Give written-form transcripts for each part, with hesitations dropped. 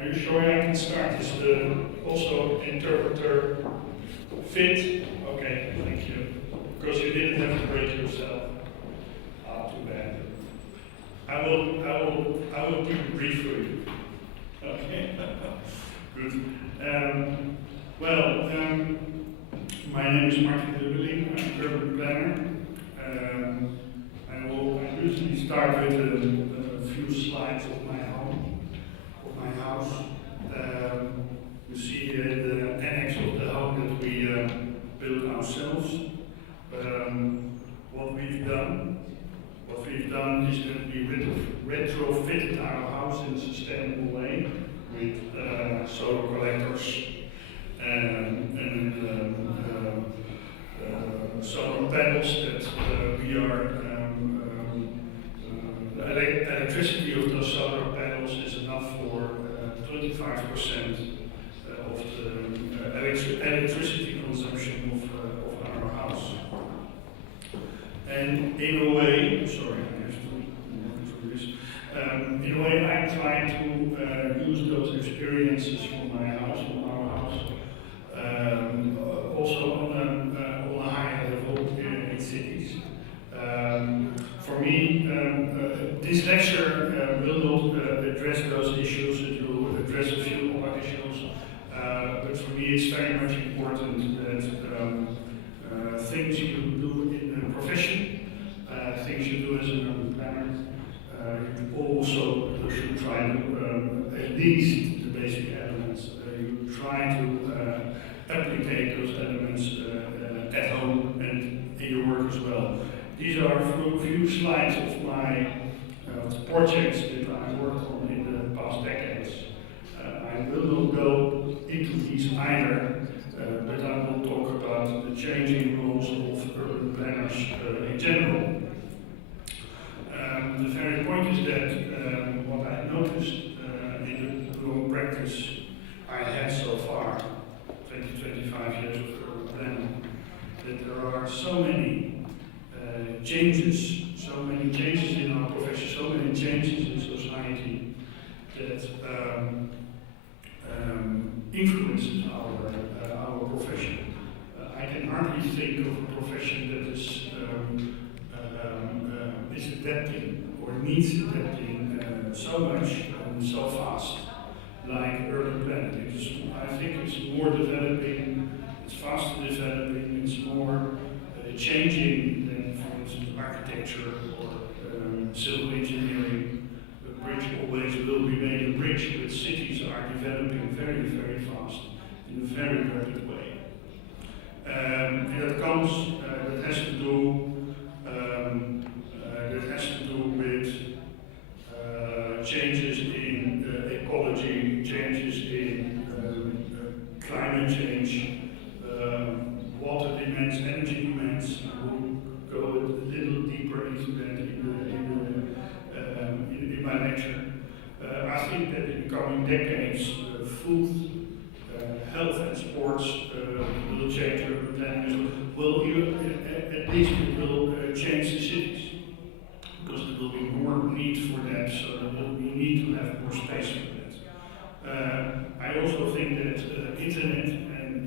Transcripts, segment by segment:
Are you sure I can start? Is the also interpreter fit? Okay, thank you. Because you didn't have to break yourself. Ah, too bad. I will keep it brief for you. Okay. Good. My name is Martin Dubbeling. I'm urban planner. I usually start with a few slides of my home, of my house. You see the annex of the home that we built ourselves. What we've done is that we retrofitted our house in a sustainable way with solar collectors and solar panels that we are. The electricity of those solar panels is enough for 25% of the electricity consumption of our house. And in a way, sorry, I have to move through this. In a way, I'm trying to use those experiences from my house, from our house, also on a higher level in cities. For me, this lecture will not address those issues. It will address a few other issues. But for me, it's very much important that things you do in a profession, things you do as an urban planner, you also should try to, at least the basic elements, you try to applicate those elements at home and in your work as well. These are a few slides of my projects that I worked on in the past decades. I will not go into these either, but I will talk about the changing roles of urban planners in general. The very point is that what I noticed in the long practice I had so far, 25 years of urban planning, that there are so many changes in our profession, so many changes in society that influences our profession. I can hardly think of a profession that is adapting or needs adapting so much and so fast like urban planning. I think it's more developing, it's faster developing, it's more changing than, for instance, architecture or civil engineering. A bridge always will be made a bridge, but cities are developing very, very fast in a very rapid way. And that comes, that has to do with changes in ecology, changes in climate change, water demands, energy demands. I will go a little deeper into that in my lecture. I think that in the coming decades, food, health and sports will change urban planning. Will at least it will change the cities, because there will be more need for that, so we need to have more space for that. I also think that internet and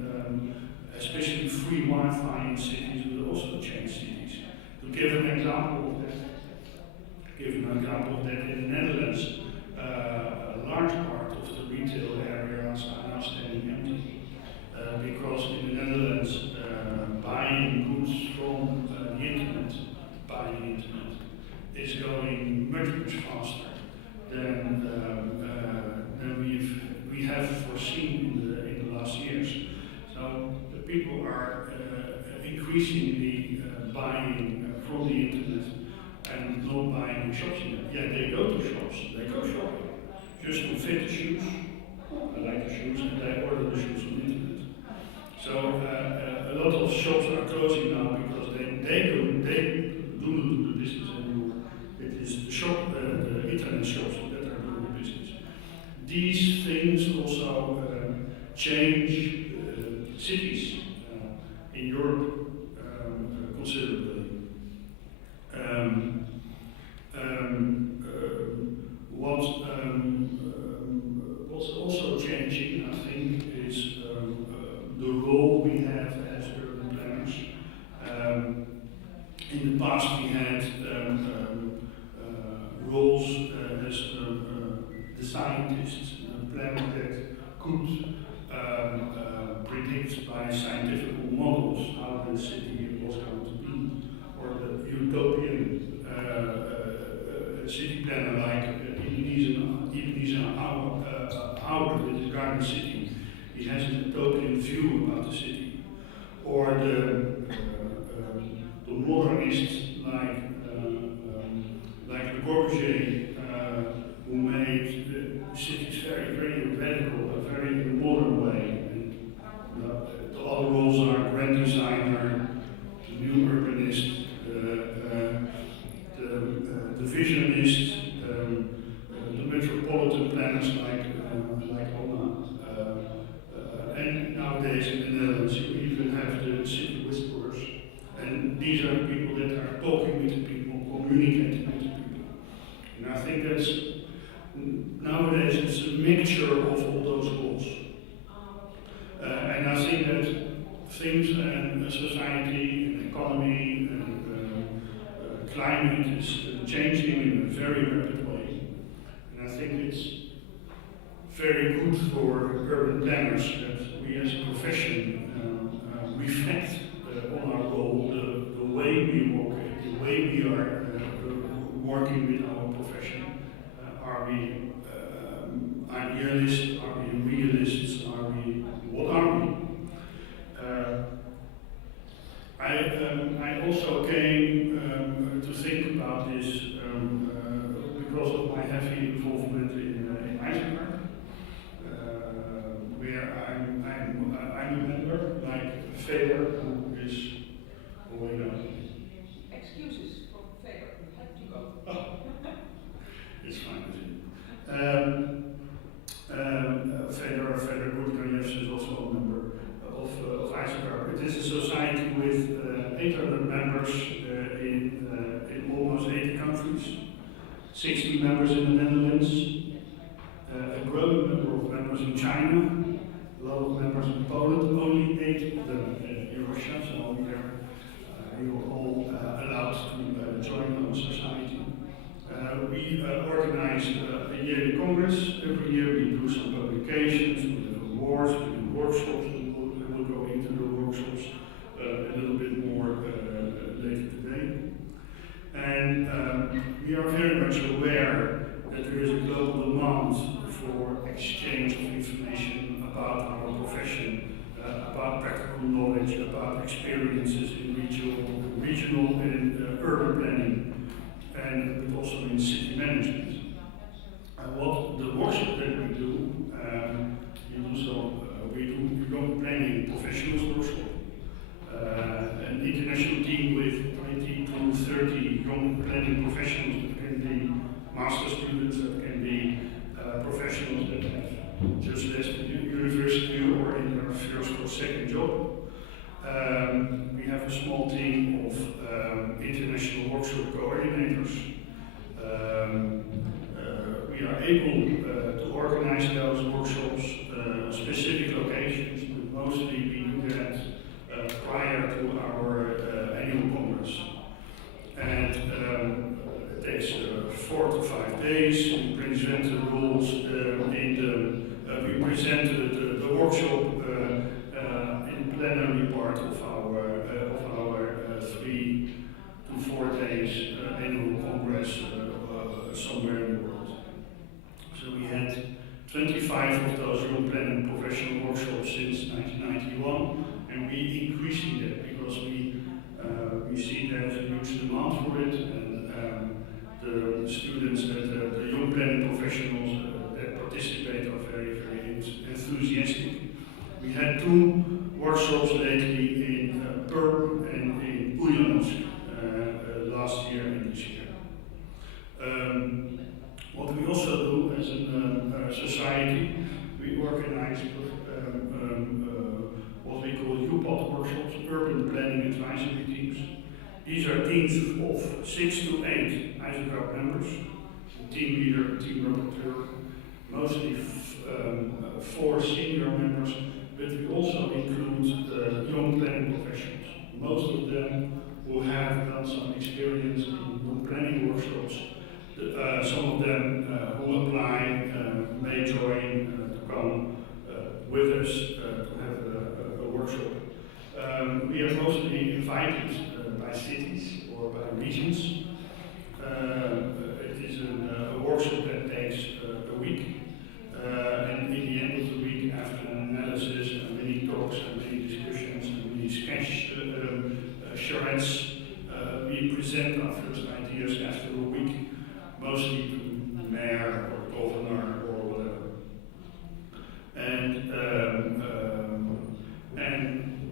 especially free Wi-Fi in cities will also change cities. To give an example of that, in the Netherlands, a large part of the retail areas are now standing empty because in the Netherlands, buying goods from the internet, is going much faster than we have foreseen in the last years. So the people are increasingly buying from the internet and not buying in shops yet. Yeah, they go to shops, they go shopping just to fit the shoes. I like the shoes, and they order the shoes on the internet. So a lot of shops are closing now because they do not do the business anymore. It is the internet shops that are doing the business. These things also change cities in Europe considerably. What's scientists, the planet that could predict by scientific models how the city was going to be, or the utopian city planner like Ebenezer Howard with his Garden City. He has a utopian view about the city, or the modernists like Le Corbusier, who made the cities very, very radical, a very modern way. And the other roles are grand designer, the new urbanist, the visionist, the metropolitan planners like Oma. And nowadays in the Netherlands you even have the city whisperers. And these are people that are talking with the people, communicating with the people. And I think that's, nowadays it's a mixture of all those roles. And I think that things and society and economy and climate is changing in a very rapid way. And I think it's very good for urban planners that we as a profession reflect on our role, the way we work, the way we are working with our profession. Are we idealists? Are we realists? What are we? I also came to think about this because of my heavy involvement in IJsselmeer, where I'm a member, like Faber, who is going on. Excuses for Faber, you have to go. Oh. It's fine with him. Faber Gutierrez is also a member of IJsselmeer. It is a society with 800 members in almost 80 countries, 60 members in the Netherlands, a growing number of members in China, a lot of members in Poland, only 8 of them in Russia, so you're all allowed to join our society. We organize a yearly congress. Every year we do some publications, we have awards, we do workshops, and we'll go into the workshops a little bit more later today. And we are very much aware that there is a global demand for exchange of information about our profession, about practical knowledge, about experiences in regional and urban planning, and also in city management. What the workshop that we do, we do young planning professionals workshop, an international team with 20 to 30 young planning professionals that can be master students, that can be professionals that have just left the university or in their first or second job. We have a small team of international workshop coordinators. We are able to organize those workshops on specific locations, but mostly we do that prior to our annual congress. And it takes 4 to 5 days. We present the rules we present the workshop in plenary part of our 3 to 4 days annual congress somewhere in the world. So we had 25 of those young planning professional workshops since 1991, and we increasing that because we see there's a huge demand for it, and the students, the young planning professionals that participate are very, very enthusiastic. We had 2 workshops lately in Perm and in Ulyanovsk last year and this year. What we also do as a society, we organize what we call UPOT workshops, urban planning advisory teams. These are teams of 6 to 8 IJsselmeer members, team leader, team rapporteur, mostly 4 senior members, but we also include young planning professionals. Most of them who have done some experience in young planning workshops Some of them who apply may join to come with us to have a workshop. We are mostly invited by cities or by regions. It is a workshop that takes a week. And in the end of the week, after an analysis and many talks and many discussions and many sketch charrettes, we present our first ideas after a week, mostly to the mayor or governor or whatever. And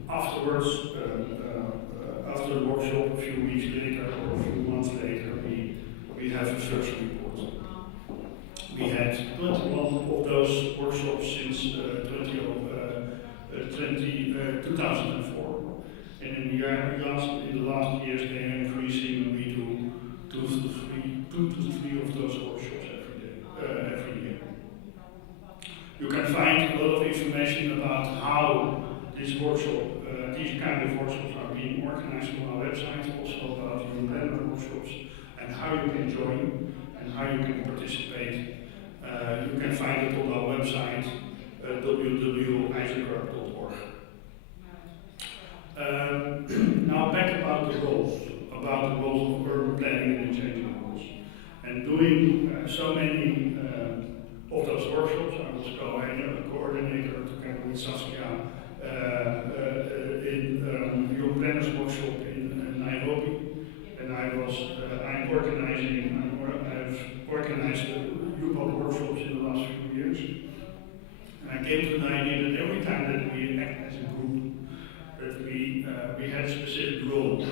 afterwards, after the workshop, a few weeks later or a few months later, we have a first report. We had 21 of those workshops since 2004. And in the last years they are increasing, and we do two to three of those workshops every year. You can find a lot of information about how this workshop, these kind of workshops are being organized on our website, also about the planner workshops and how you can join and how you can participate. You can find it on our website, www.isaac-Rupp.org. Now back about the roles of urban planning and changing rules. And doing so many of those workshops, I was a coordinator together with Saskia in Young Planners Workshop in Nairobi. And I've organized UPOP workshops in the last few years. And I came to the idea that every time that we act as a group, that we had a specific role.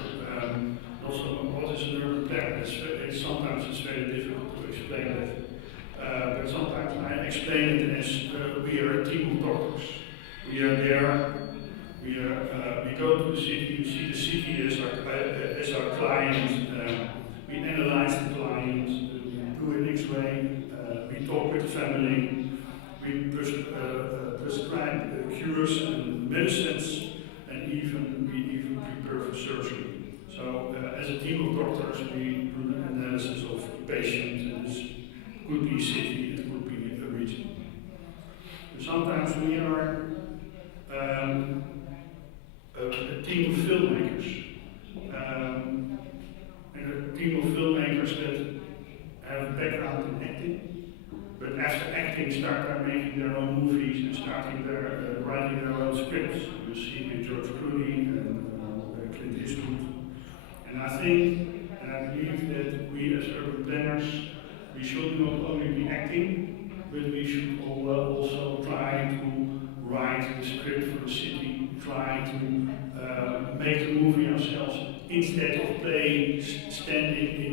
Also, what is an urban planner? Sometimes it's very difficult to explain it. But sometimes I explain it as we are a team of doctors. We are there. We go to the city. We see the city as our client. We analyze the client. We do an X-ray. We talk with the family. We prescribe cures and medicines. And we even prepare for surgery. So, as a team of doctors, we do an analysis of the patient, and this could be a city, it could be a region. And sometimes we are a team of filmmakers, and a team of filmmakers that have a background in acting, but after acting start making their own movies and starting writing their own scripts. You see with George Clooney and Clint Eastwood. And I think, and I believe that we as urban planners, we should not only be acting, but we should also try to write the script for the city, try to make the movie ourselves, instead of standing in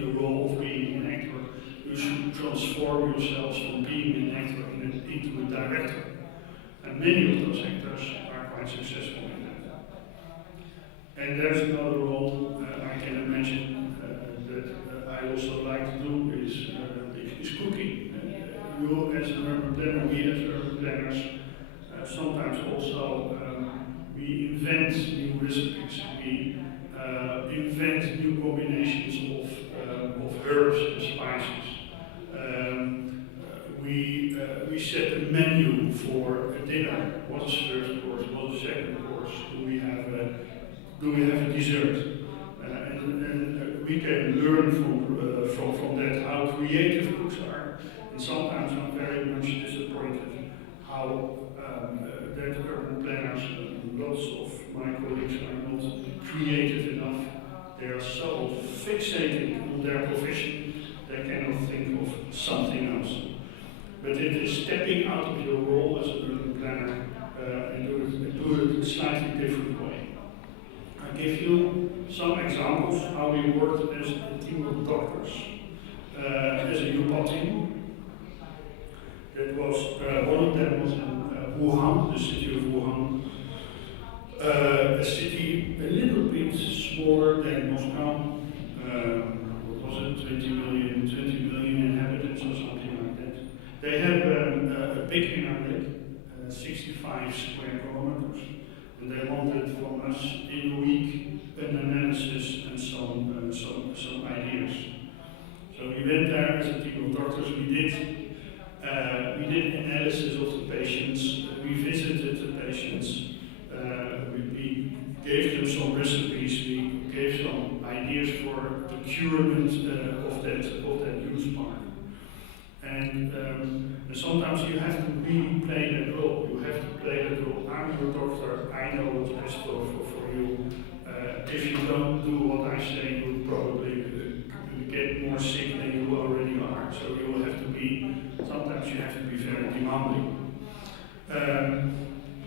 the role of being an actor. You should transform yourselves from being an actor into a director. And many of those actors are quite successful in that. And there's another role I can imagine that I also like to do is cooking. You as an urban planner, we as urban planners, sometimes also we invent new recipes. We invent new combinations of herbs and spices. We set a menu for a dinner. What is first course? What is second course? Do we have a dessert? And we can learn from that how creative cooks are. And sometimes I'm very much disappointed how that urban planners, lots of my colleagues are not creative enough. They are so fixated on their profession, they cannot think of something else. But it is stepping out of your role as an urban planner and do it a slightly different way. I give you some examples how we worked as a team of doctors, as a UPOP team. That was, one of them was in Wuhan, the city of Wuhan. A city a little bit smaller than Moscow. What was it, 20 million inhabitants or something like that. They have a big inhabit, 65 square kilometers, and they wanted from us in a week an analysis and some ideas. So we went there as a team of doctors. We did analysis of the patients. We visited the patients. We gave them some recipes. We gave some ideas for the curement of that use part. And sometimes you have to really play that role. You have to play that role. I'm your doctor. I know what's best for you. If you don't do what I say, you'll probably get more sick than you already are. So you will have to be. Sometimes you have to be very demanding.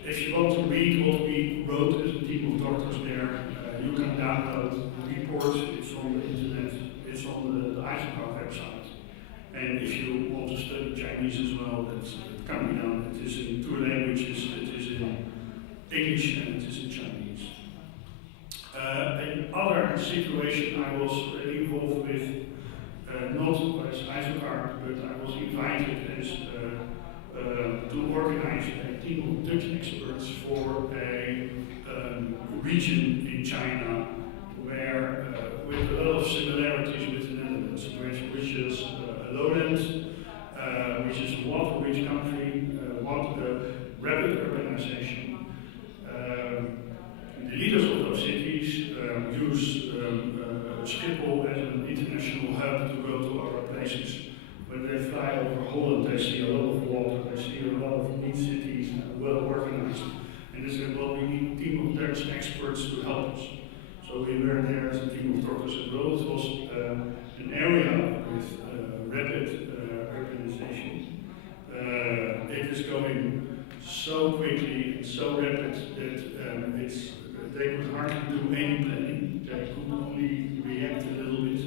If you want to read what we wrote as a team of doctors there, you can download the report. It's on the internet. It's on the ISOCAR website. And if you want to study Chinese as well, it can be done. It is in 2 languages. It is in English and it is in Chinese. Another situation I was involved with, not as ISOCAR, but I was invited as to organize a team of Dutch experts for a region in China where, with a lot of similarities with the Netherlands, which is lowlands, which is a water-rich country, rapid urbanization. The leaders of those cities use Schiphol as an international hub to go to other places. When they fly over Holland, they see a lot of water, they see a lot of neat cities, well organized. And they said, well, we need a team of Dutch experts to help us. So we were there as a team of doctors as well. It was an area with rapid urbanization. It is going so quickly and so rapid that they could hardly do any planning. They could only react a little bit.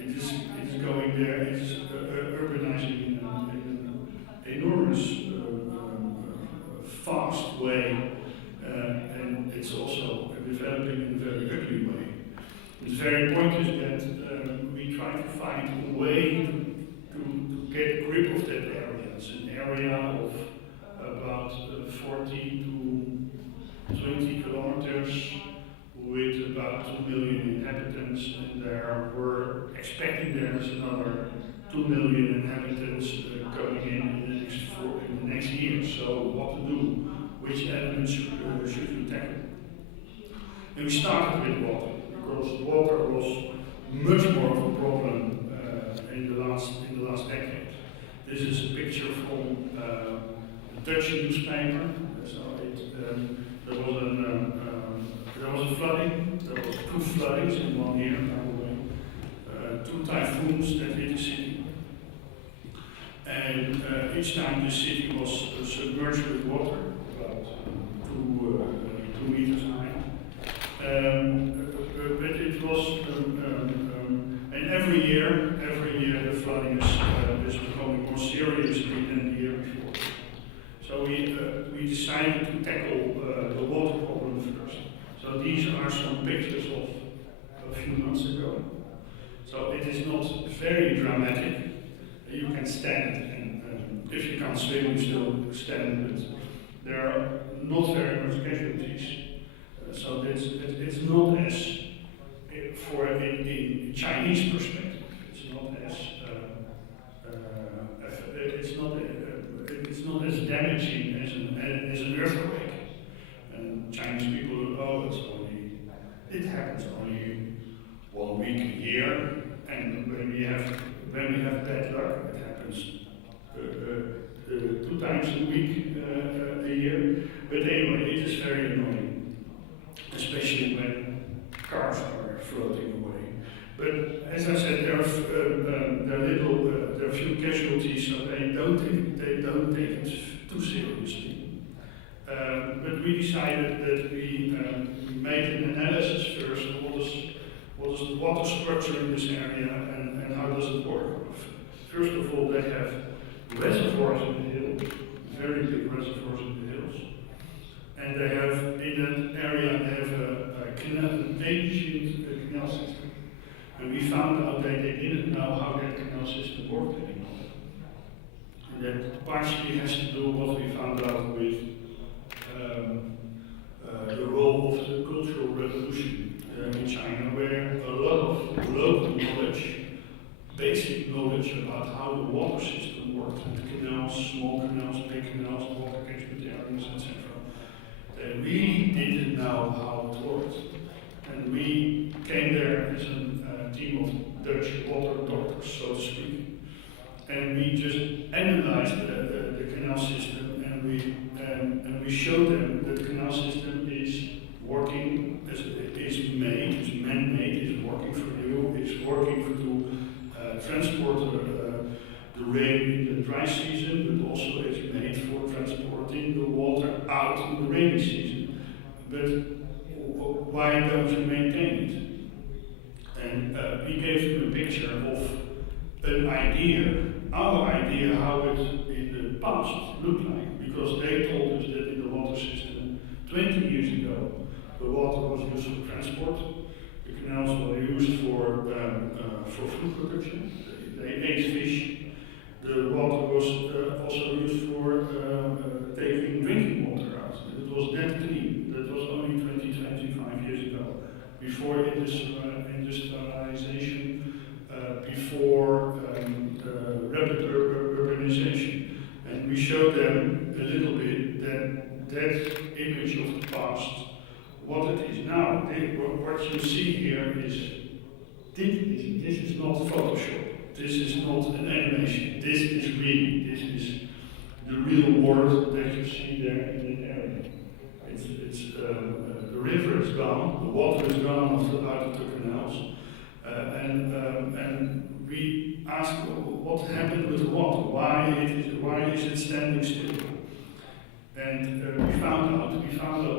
It is going there. It is urbanizing in an enormous, fast way, and it's also developing in a very ugly way. The very point is that we try to find a way to get grip of that area. It's an area of about 40 to 20 kilometers with about 2 million inhabitants, and we're expecting there's another 2 million inhabitants coming in the next year. So what to do? Which elements should you tackle? And we started with water, because water was much more of a problem in the last decade. This is a picture from a Dutch newspaper. So there was a flooding. There was 2 floodings in 1 year, probably. 2 typhoons that hit the city. And each time the city was submerged with water, about 2 meters high. But it was, and every year the flooding is becoming more seriously than the year before. So we decided to tackle the water problem first. So these are some pictures of a few months ago. So it is not very dramatic. You can stand, and if you can't swim, you still stand. But there are not very much casualties. So it's not as, in Chinese perspective, it's not as damaging as an earthquake. And Chinese people, it happens only 1 week a year, and when we have bad luck, it happens 2 times a week a year. But anyway, it is very annoying, especially when cars are floating away. But as I said, there are few casualties, so they don't take it too seriously. But we decided that we made an analysis first. What is the water structure in this area, and how does it work? First of all, they have reservoirs in the hills, very big reservoirs in the hills. And they have, in that area, an ancient canal system. And we found out that they didn't know how that canal system worked anymore. And that partially has to do what we found out with the role of the Cultural Revolution in China, where a lot of local knowledge basic knowledge about how the water system worked, and the canals, small canals, big canals, water catchment areas, etc. They really didn't know how it worked. And we came there as a team of Dutch water doctors, so to speak, and we just analyzed the canal system, and we showed them that the canal system is working, is man-made, is working for you, is working to transport the rain in the dry season, but also it's made for transporting the water out in the rainy season. But why don't you maintain it? And we gave them a picture of an idea, our idea how it in the past looked like, because they told us that in the water system 20 years ago, the water was used for transport, the canals were used for food production, they ate fish, the water was also used for taking drinking water out. It was that clean. That was only 25 years ago, before industrialization, before rapid urbanization. And we showed them a little bit that image of the past, what it is now. What you see here is, this is not Photoshop. This is not an animation. This is the real world that you see there in that area. The river is gone, the water is gone out of the canals, and we asked what happened with the water. Why is it standing still? And we found out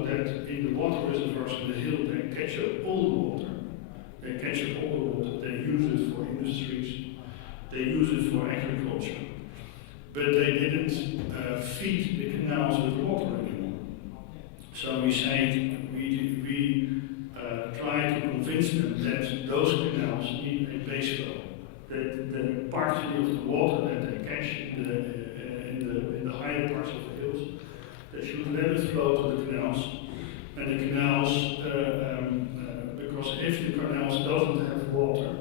that in the water reservoirs in the hill, they catch up all the water. They catch up all the water. They use it for industries. They use it for agriculture, but they didn't feed the canals with water anymore. So we try to convince them that those canals need a base flow, that partly of the water that they catch in the higher parts of the hills, they should let it flow to the canals, and the canals, because if the canals doesn't have water,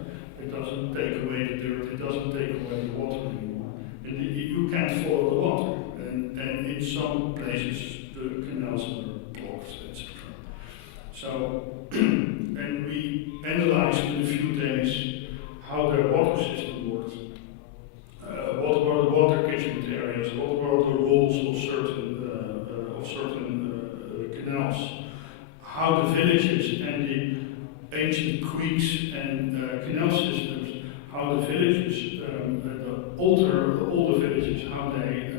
it doesn't take away the dirt, it doesn't take away the water anymore. And you can't follow the water. And in some places the canals are blocked, etc. So, and we analyzed in a few days how their water system worked. What were the water catchment areas, what were the rules of certain canals, how the villages and the ancient creeks and canal systems, how the villages, the older villages, how they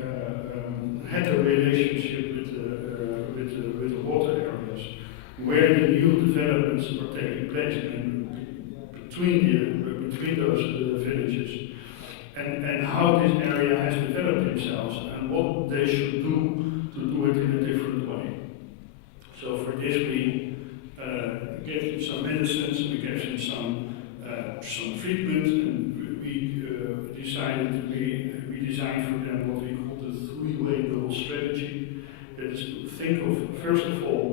had a relationship with the water areas, where the new developments were taking place, and between those villages, and how this area has developed themselves, and what they should do to do it in a different way. So for this we gave them some medicines, we gave them some treatment, and we designed for them what we call the three-way double strategy. That is to think of, first of all,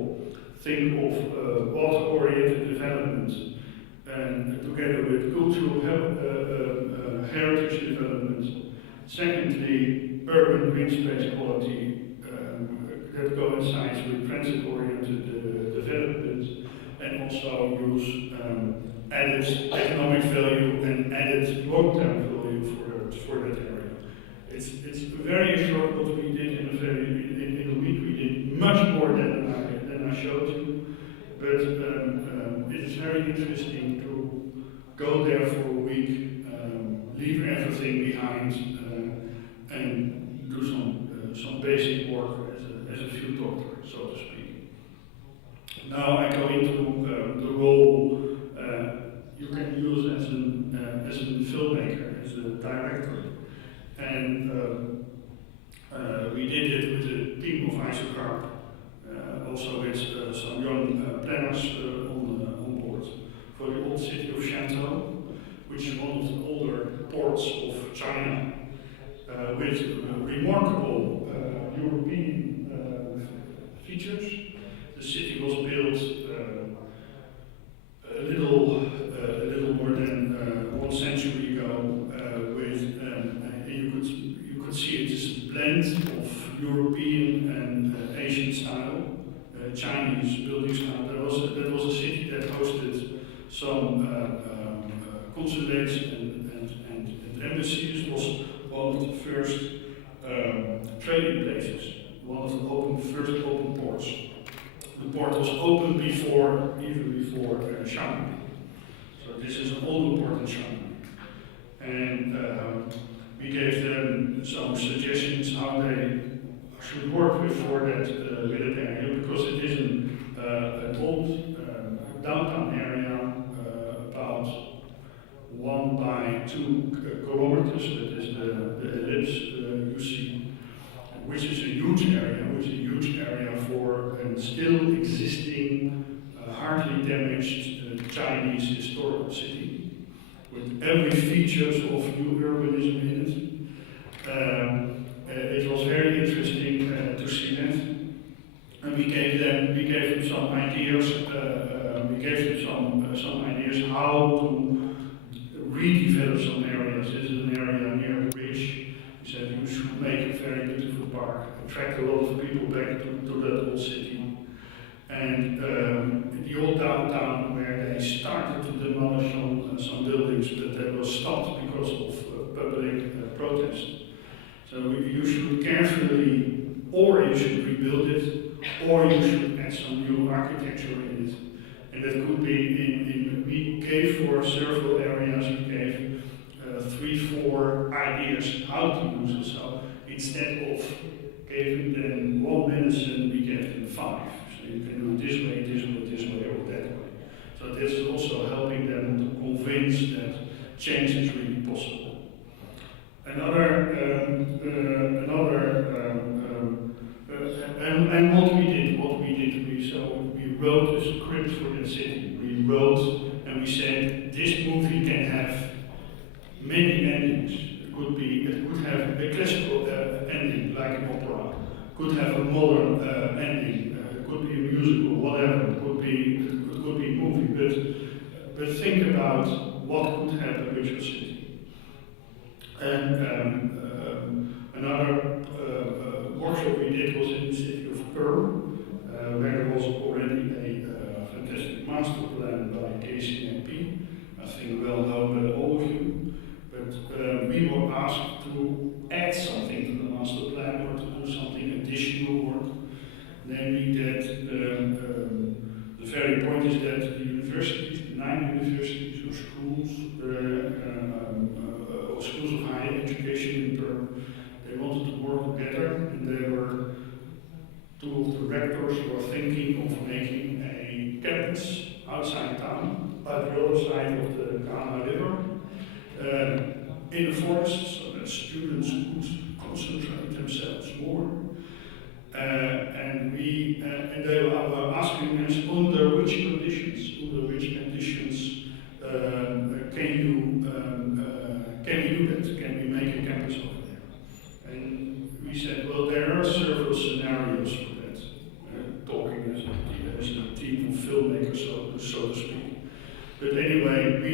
water-oriented development, and together with cultural heritage development. Secondly, urban green space quality that coincides with transit-oriented development, and also use added economic value and added long-term value for that area. It's very short what we did in a week. We did much more than I showed you, but it is very interesting to go there for a week, leave everything behind, and do some basic work as a field doctor, so to speak. Now I go into the role you can use as a filmmaker, as a director, and we did it with a team of Isocarp, also with some young planners on board, for the old city of Shantou, which is one of the older ports of China, with remarkable European features. The city was built a little more than 1 century ago see it as a blend of European and Asian style, Chinese building style. That was a city that hosted some consulates and embassies. It was one of the first trading places, one of the first open ports. The port was opened even before Shanghai. So this is an older port in Shanghai. And we gave them some suggestions how they should work with that area, because it is an old downtown area, about 1 by 2 kilometers. That is the ellipse you see, which is a huge area for a still existing, hardly damaged Chinese historical city, with every features of new urbanism in it. It was very interesting to see that, and we gave them some ideas. We gave them some ideas how to redevelop some areas. This is an area near the bridge. We said you should make a very beautiful park, attract a lot of people back to that old city. And the old downtown, where they started to demolish some buildings, but that was stopped because of public protest. So you should carefully, or you should rebuild it, or you should add some new architecture in it. And that could be we gave for several areas, we gave 3-4 ideas how to use it. So instead of giving them 1 medicine, we gave them 5. So you can do it this way, or that way. So this is also helping them to convince that change is really possible. And what we did, we wrote a script for the city. We wrote and we said this movie can have many endings. It could have a classical ending like an opera. Could have a modern ending. It could be a musical, whatever. It could be a movie. But think about what could happen with your city. And another workshop we did was in the city of Perm, where there was already a fantastic master plan by KCMP, I think well known by all of you. But we were asked to add something to the master plan or to do something additional work. Namely that the very point is that the universities, the 9 universities or schools, schools of higher education in Perm, they wanted to work together, and there were 2 of the rectors who were thinking of making a campus outside town, by the other side of the Ghana River, in the forest, so that students could concentrate themselves more. And they were asking us under which conditions can we do that? Can we make a campus over there? And we said, well, there are several scenarios for that. Talking as a team of filmmakers, so to speak. But anyway, we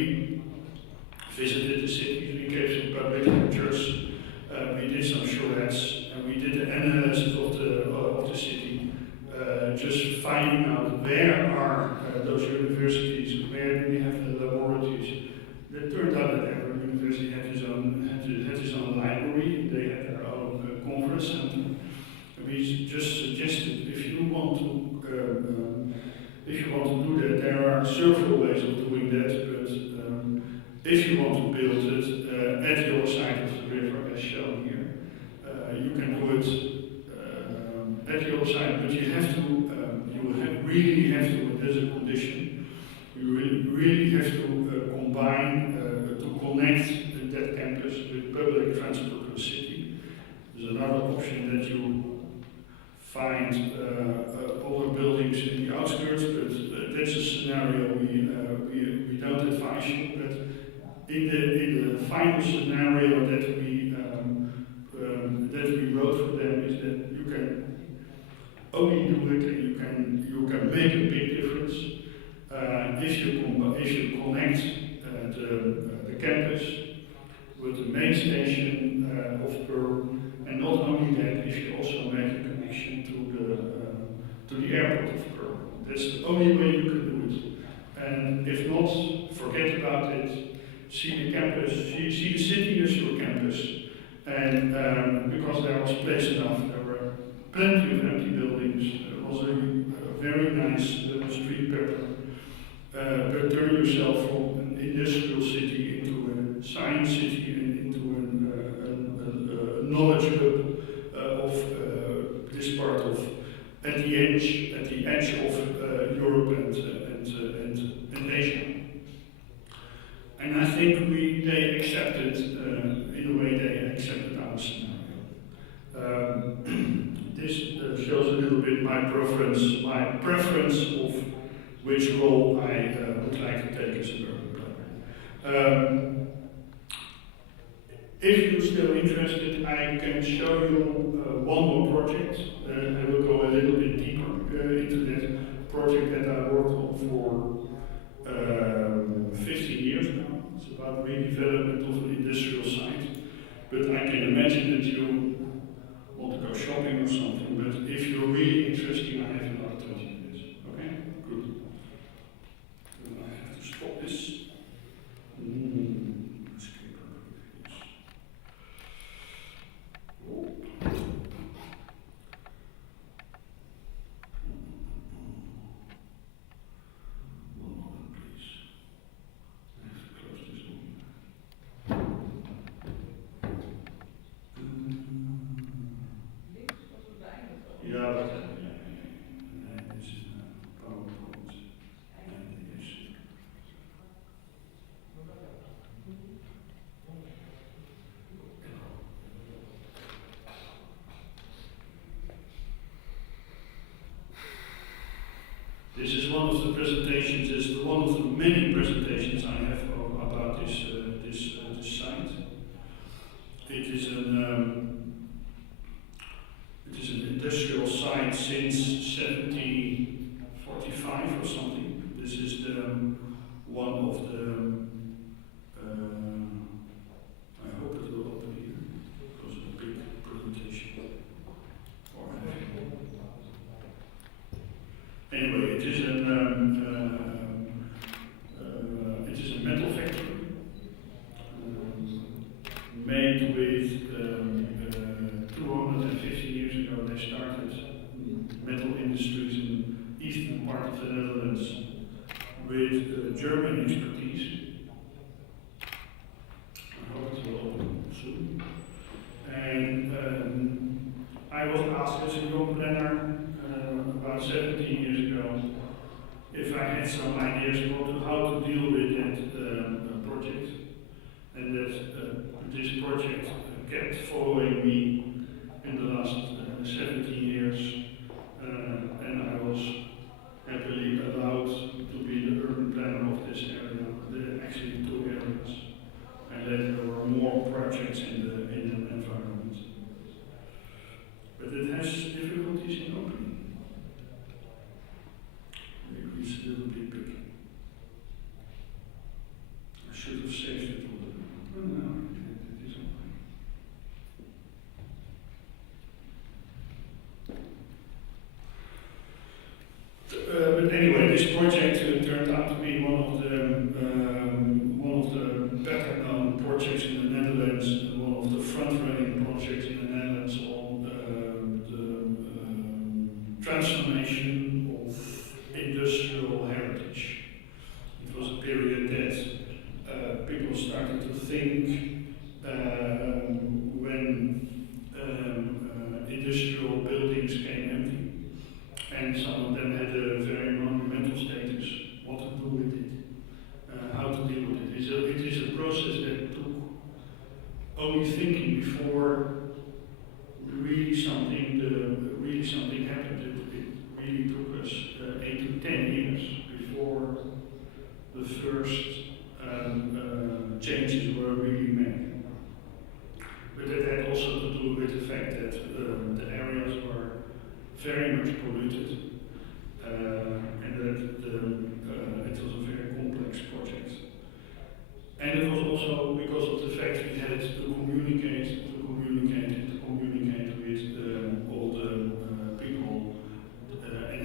visited the cities, we gave some public lectures, we did some charrettes, and we did the analysis of the city, just finding out where are those universities, where do we have the laboratories. It turned out that every university had its own library, they had their own conference center. We just suggested if you want to do that, there are several ways of doing that, but if you want to build it at the other side of the river, as shown here, you can do it at the other side, but you really have to, there's a condition, you really have to combine, to connect that campus with public transport to the city. There's another option that you find other buildings in the outskirts, but that's a scenario we don't advise you. But in the final scenario that we wrote for them is that you can only do it and you can make a big difference if you connect the campus with the main station of Perm to the airport of Pearl. That's the only way you can do it. And if not, forget about it. See the campus, see the city as your campus. And because there was place enough, there were plenty of empty buildings. There was a very nice street pattern. But turn yourself from an industrial city into a science city and into a knowledge hub of this part of at the edge of Europe and Asia. And I think they accepted, in a way, they accepted our scenario. This shows a little bit my preference of which role I would like to take as a urban planner. If you're still interested, I can show you one more project. I will go a little bit deeper into that project that I worked on for 15 years now. It's about redevelopment of an industrial site. But I can imagine that you want to go shopping or something, but if you're really interested, I have another 20 minutes. Okay? Good. Then I have to stop this. Escape. Oh. One moment, please. I have to close this one. Ja, this is a PowerPoint. And yes. This is one of the presentations. This is one of the many presentations I have about this site. It is an industrial site since 1745 or something. This is one of the. I hope it will open here because it's a big presentation. Anyway, it is a metal factory made with 250 years ago. They started metal industries in eastern part of the Netherlands with German expertise. I hope it will open soon. And I was asked as a young planner about 17 years ago if I had some ideas how to deal with that project, and that this project kept following me in the last 17 years, and I was happily allowed to be the urban planner of this area. There are actually 2 areas, and then there were more projects in the environment. But it has difficulties in opening. Maybe it's a little bit big. I should have saved it all. Oh, no, it is open. But anyway, this project turned out to be one of the better known projects in the Netherlands, and one of the front-running projects in the Netherlands on the transformation of industrial heritage. It was a period that people started to think when industrial buildings came empty, and some of them had a very monumental status, what to do with it, how to deal with it. It is a process that took only thinking before really something happened. It really took us 8 to 10 years before the first changes were really made. But that had also to do with the fact that the areas were very much polluted, and that it was a very complex project. And it was also because of the fact we had to communicate with all the people, and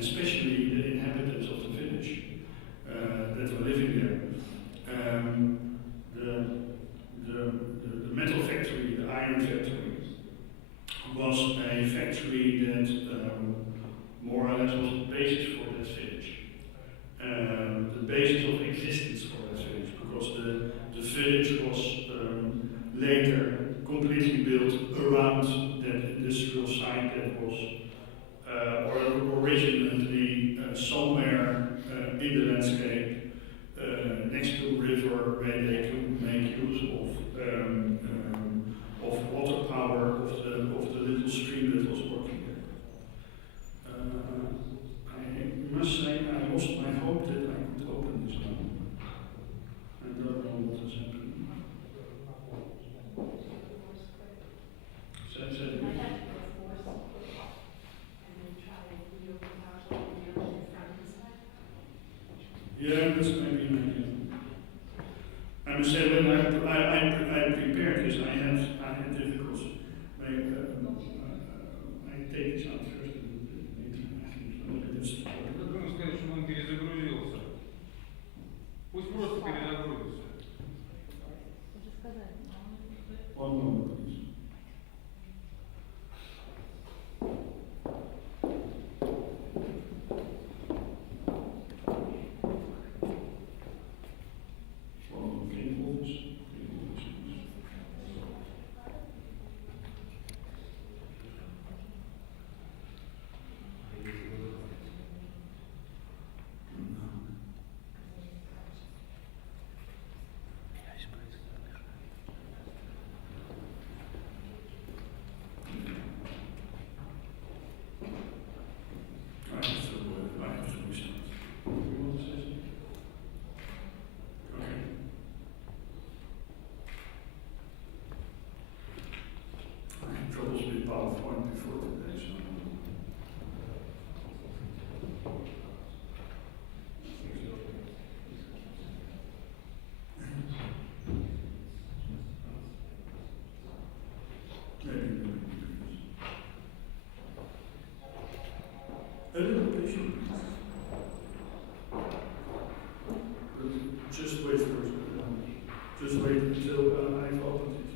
was a factory that more or less was the basis for that village. The basis of existence for that village, because the village was later completely built around that industrial site that was originally somewhere in the landscape next to a river where they could make use of water power of the little stream that was working there. I must say I lost my hope that I could open this one. I don't know what has happened. Yeah, that's maybe an idea. I must say when I prepared this, I had difficulties. I take this out first and maybe I think it's Я думаю, сказать, что он перезагрузился. Пусть просто перезагрузится. one moment, please. One, can you hold this? Can you hold this, please? I have to restart. You want to say something? Okay. I had troubles with PowerPoint before today, so. Maybe. A little patient, please. But just wait for it. Just wait until I've opened it.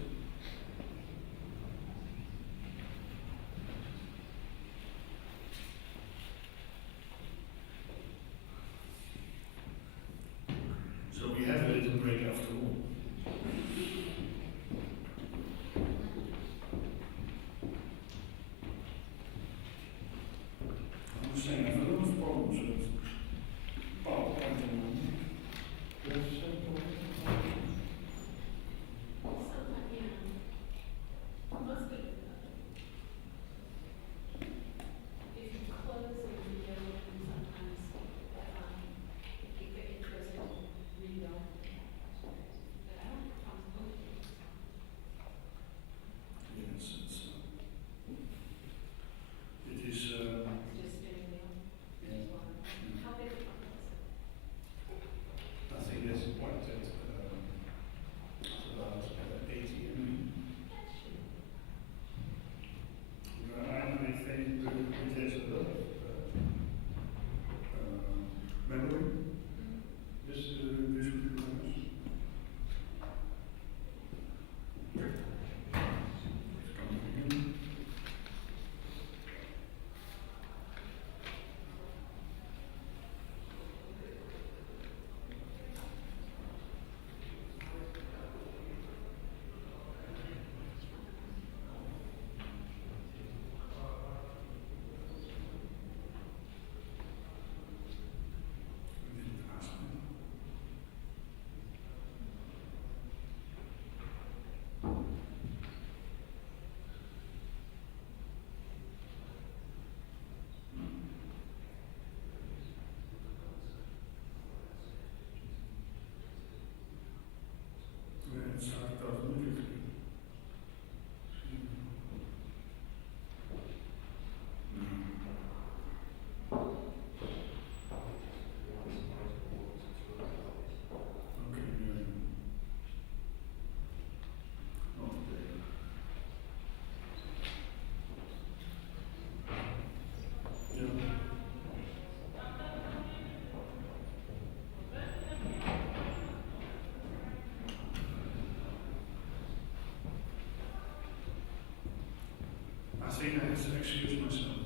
think I have to excuse myself.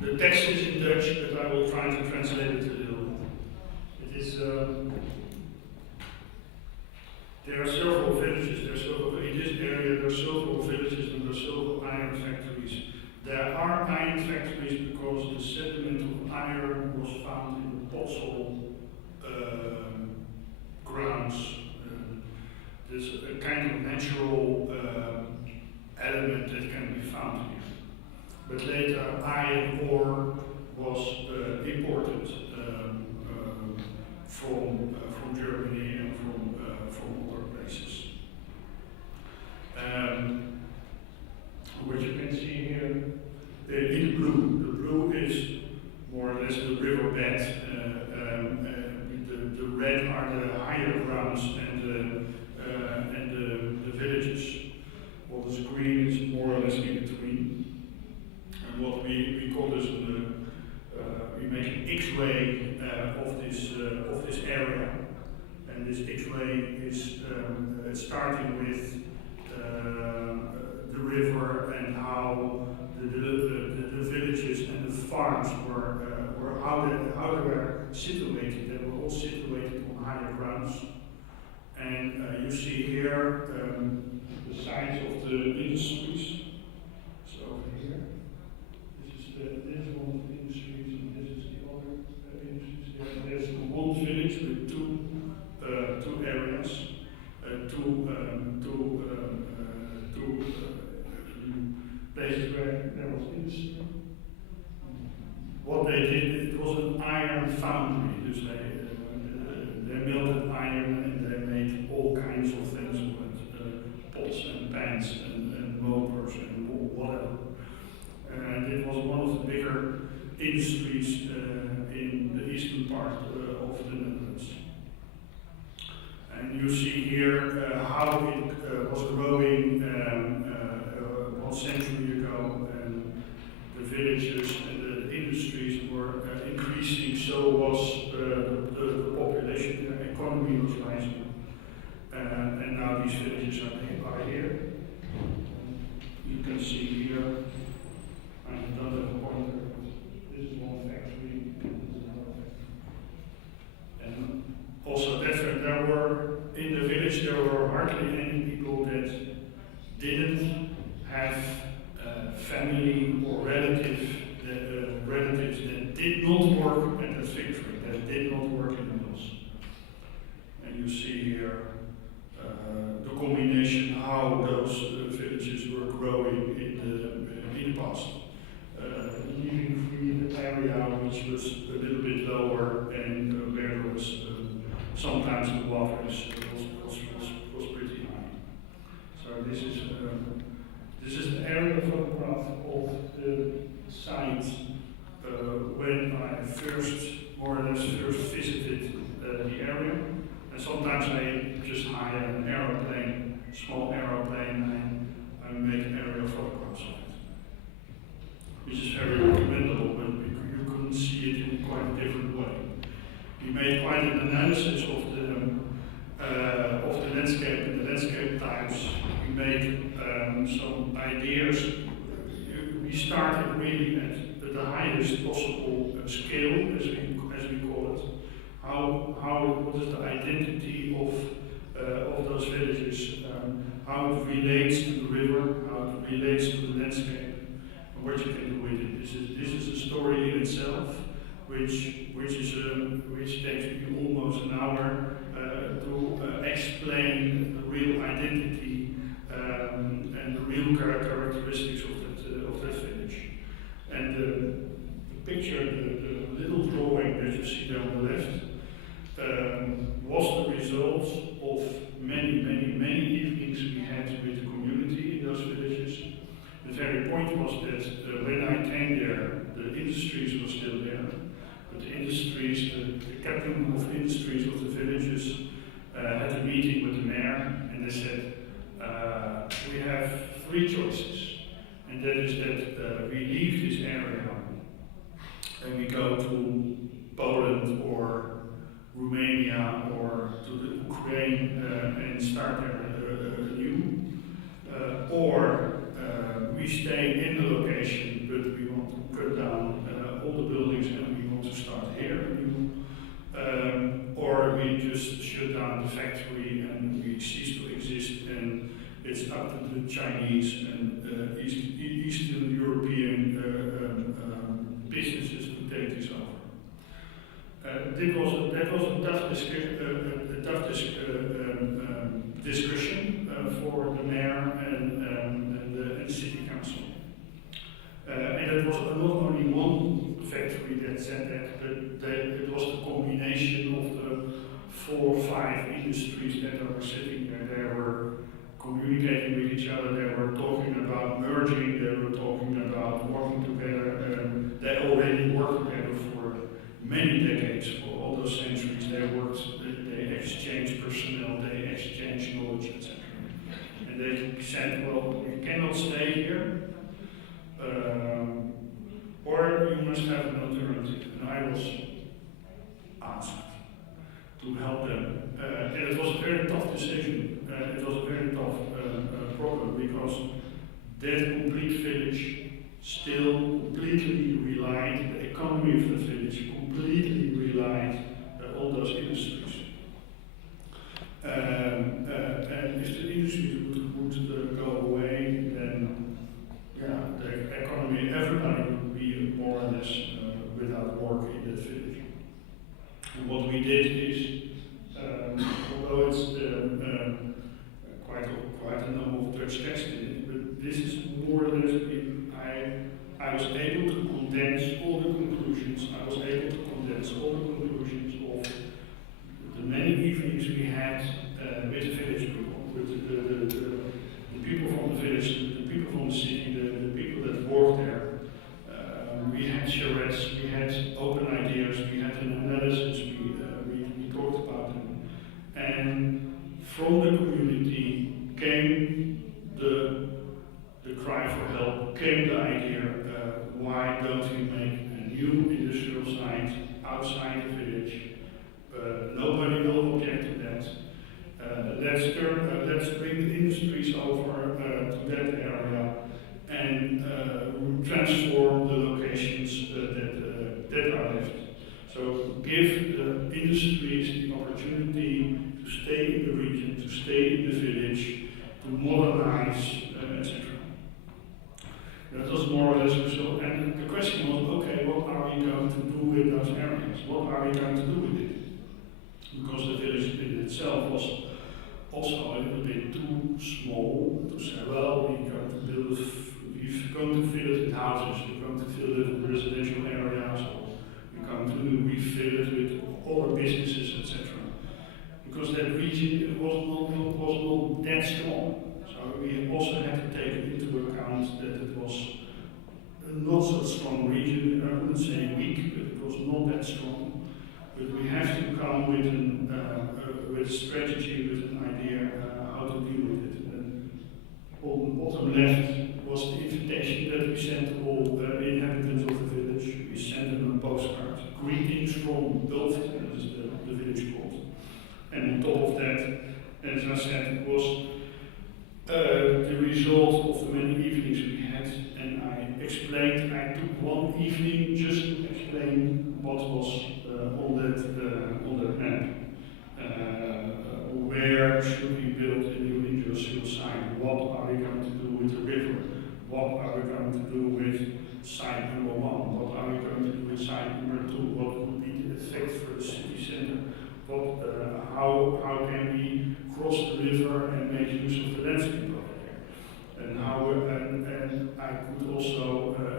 The text is in Dutch, but I will try to translate it to you. It is. There are several villages. In this area, there are several villages and there are several iron factories. There are iron factories because the sediment of iron was found in the Potsol grounds. There's a kind of natural element that can be found here. But later, iron ore was imported from Germany and from other places. What you can see here in the blue is more or less the riverbed. The red are the higher grounds and the villages. What is green is more or less in between. And what we call this we make an X-ray of this area, and this X-ray is starting with the river and how the villages and the farms were how they were situated. They were all situated on higher grounds, and you see here the size of the industries. So over here, this is one of the industries, and this is the other industries. There's one village with two areas, two places where there was industry. What they did, it was an iron foundry. So they melted iron and they made all kinds of things with pots and pans and motors and whatever. And it was one of the bigger industries in the eastern part of the Netherlands. And you see here how it was growing 1 century ago, and the villages and the industries were increasing, so was the population, the economy was rising. And now these villages are here. You can see here, I don't have a pointer. This is one factory, this is another factory. And also there were, in the village there were hardly any people that didn't have family or relatives that did not work at the factory, that did not work in the mills. And you see here the combination how those villages were growing in the past. Leaving free the area which was a little bit lower and where there was sometimes the water was pretty high. So this is an aerial photograph of the site when I more or less first visited the area. And sometimes I just hire an aeroplane, small aeroplane, and make aerial photographs of it, which is very recommendable, but you couldn't see it in quite a different way. We made quite an analysis of the landscape and the landscape types. We made some ideas. We started really at the highest possible scale, as we call it. What is the identity of those villages? How it relates to the river, how it relates to the landscape, and what you can do with it. This is a story in itself, which takes me almost an hour to explain the real identity and the real characteristics of that village. And the picture, the little drawing that you see there on the left, was the result of many evenings we had with the community in those villages. The very point was that when I came there, the industries were still there, but the industries, the captain of industries of the villages had a meeting with the mayor, and they said, we have 3 choices, and that is that we leave this area and we go to Poland or Romania or to the Ukraine and start there a new it's up to the Chinese and Eastern European businesses to take this over. That was a tough discussion for the mayor and the city council. And it was not only one factory that said that, but it was the combination of the 4 or 5 industries that were sitting there. They were communicating with each other, they were talking about merging, they were talking about working together. They already worked together for many decades, for all those centuries. They exchanged personnel, they exchanged knowledge, etc. And they said, well, we cannot stay here, or you must have an alternative. And I was asked to help them. And it was a very tough decision. It was a very tough problem, because that complete village still completely relied, the economy of the village completely relied on those industries. And if the industries would go away, then the economy, everybody would be more or less without work in that village. And what we did is, although it's quite a number of Dutch text in it, but this is more or less, I was able to condense all the conclusions, of the many evenings we had with the village people, with the people from the village, the people from the city, the people that work there. We had charrettes, we had open ideas, we had an analysis, we talked about them. And from the community came the cry for help, came the idea, why don't we make a new industrial site outside the village? Nobody will object to that. Let's bring the industries over to that area and transform the locations that are left. So give the industries the opportunity to stay in the region, to stay in the village, to modernize, etc. That was more or less the result. And the question was, okay, what are we going to do with those areas? What are we going to do with it? Because the village in itself was also a little bit too small to say, well, we're going to fill it with houses, we're going to fill it with residential areas, or we're going to refill it with other businesses, etc. Because that region was not that strong. So we also had to take into account that it was not so strong region. I wouldn't say weak, but it was not that strong. But we have to come with a strategy, with an idea how to deal with it. And on the bottom left was the invitation that we sent to all the inhabitants of the village. We sent them a postcard. Greetings from Ulft, as the village called. And on top of that, as I said, it was the result of the many evenings we had. And I took one evening just to explain what was on that map. Where should we build a new industrial site? What are we going to do with the river? What are we going to do with site number 1? What are we going to do with site number 2? What would be the effect for the city center? How can we cross the river and make use of the landscape over there? And I could also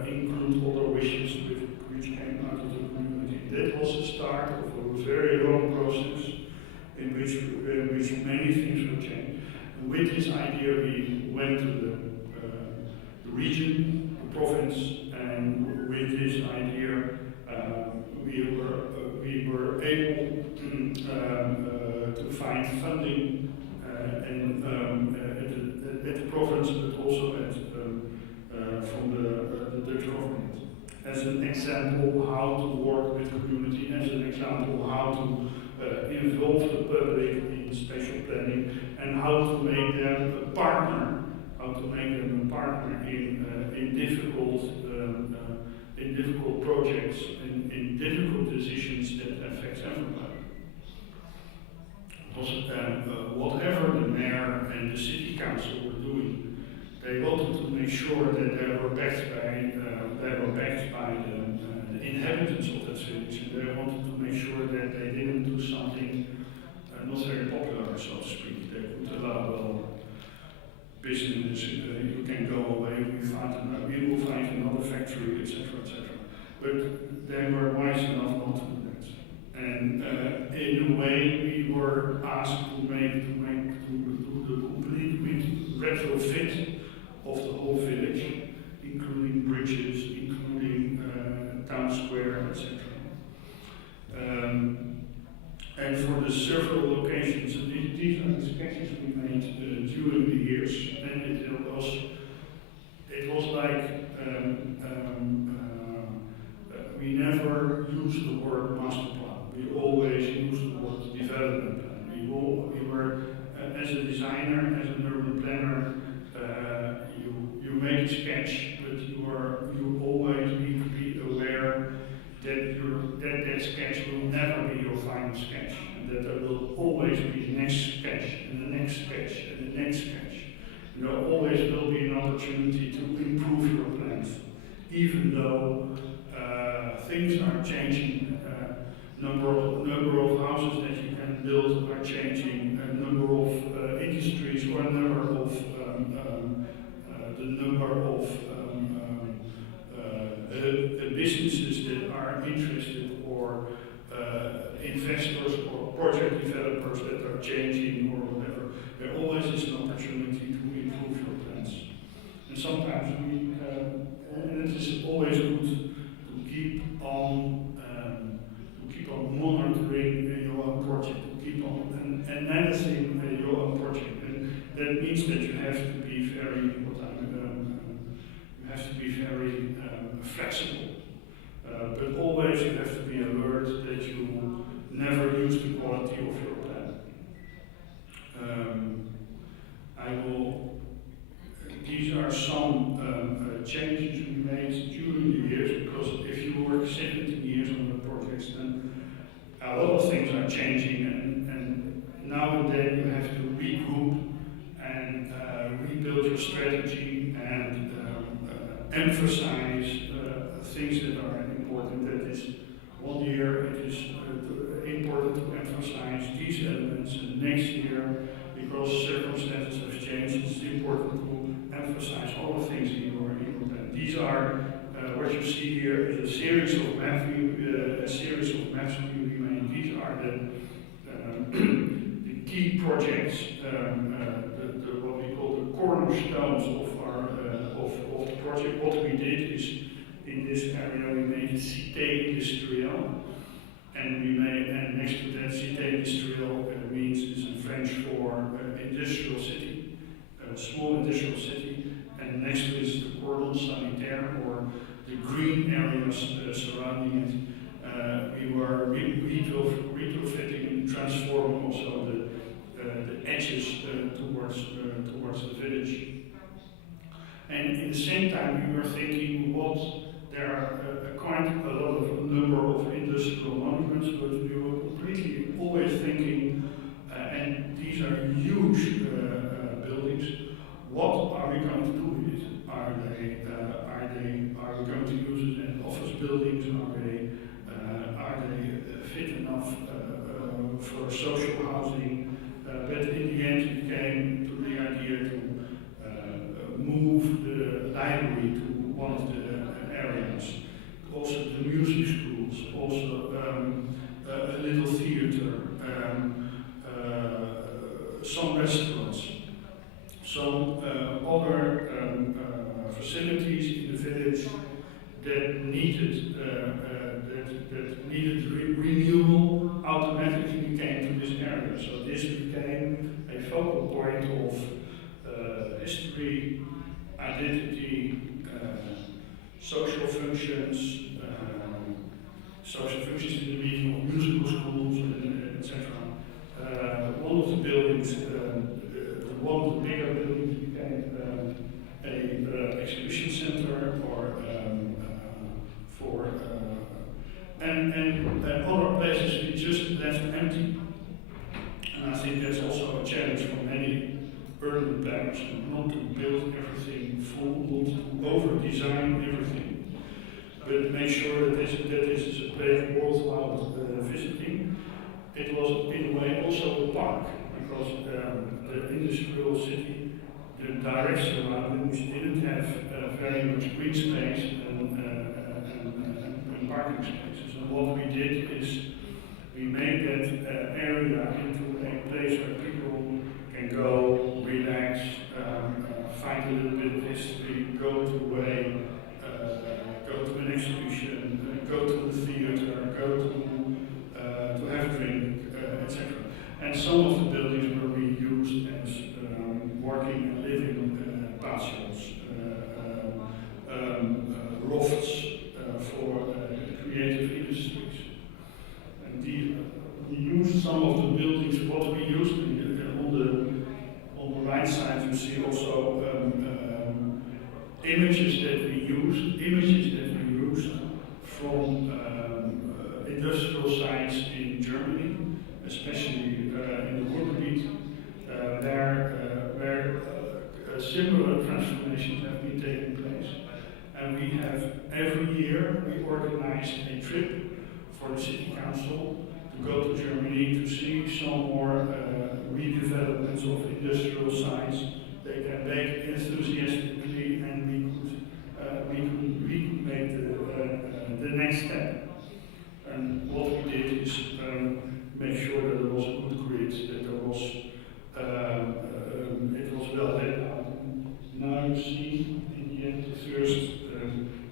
include other wishes which came out of the community. That was the start of a very long process in which many things were changed. And with this idea, we went to the region, the province, and with this idea, we were able to find funding at the province, but also from the Dutch government. As an example, how to work with the community, as an example, how to involve the public in special planning, and how to make them a partner, in difficult projects, in difficult decisions that affect everybody. Whatever the mayor and the city council were doing. They wanted to make sure that they were backed by the inhabitants of that village, and they wanted to make sure that they didn't do something not very popular, so to speak. They would allow, well, business, you can go away, we will find another factory, etc., etc. But they were wise enough not to do that. And in a way, we were asked to do the complete retrofit of the whole village, including bridges, including town square, etc. And for the several locations, and these are the sketches we made during the years, and it was like we never used the word master plan. We always used the word development plan. We were as a designer, as an urban planner, you make a sketch, but you always need to be aware that sketch will never be your final sketch, and that there will always be the next sketch, and the next sketch, and the next sketch. And there always will be an opportunity to improve your plans, even though things are changing. Number of houses that you can build are changing. Number of industries, or number of the number of businesses that are interested, or investors or project developers that are changing, or whatever. There always is an opportunity to improve your plans. And sometimes and it is always good to keep on monitoring your own project, to keep on analyzing your own project. And that means that you have to be very flexible, but always you have to be alert that you never use the quality of your plan. These are some changes we made during the years, because if you work 17 years on the projects, then a lot of things are changing, and nowadays you have to regroup and rebuild your strategy and emphasize things that are important. That is, one year it is important to emphasize these elements, and next year, because circumstances have changed, it's important to emphasize all the things in your plan. These are what you see here is a series of maps we made. These are the key projects, what we call the cornerstones of the project. What we did is, in this area we made Cité Industrielle, and next to that, Cité Industrielle means, is in French for industrial city, small industrial city, and next to it is the cordon sanitaire, or the green areas surrounding it. We were retrofitting and transforming also the edges towards the village. And at the same time, we were thinking, there are quite a lot of number of industrial monuments, but we were completely always thinking, and these are huge buildings. What are we going to do with it? Are we going to use it as office buildings? Are they fit enough for social housing? But in the end, it came to the idea to move the library to one of the areas. Also the music schools, also a little theater, some restaurants, some other facilities in the village that needed renewal automatically came to this area. So this became a focal point of history, identity, social functions in the meaning of musical schools, etc. One of the buildings, one of the bigger buildings became a exhibition center, or and other places we just left empty. And I think that's also a challenge for many direction, not to build everything full, not to over-design everything, but make sure that this is a place worthwhile visiting. It was, in a way, also a park, because the industrial city, the direct surroundings didn't have very much green space and parking spaces. And what we did is we made that area into a place where people can go, relax, find a little bit of history, go to an exhibition, go to the theater, go to have a drink, etc. And some of the buildings were reused as working and living patios, lofts for creative industries. And we used some of the buildings, what we used on the right side, you see also images that we used from industrial sites in Germany, especially in the Ruhrgebiet, where similar transformations have been taking place. And we have, every year, we organize a trip for the city council to go to Germany to see some more redevelopments of industrial sites. They can make enthusiastically, and we could make the next step. And what we did is make sure that there was a good grid, that there was it was well laid out. Now you see in the end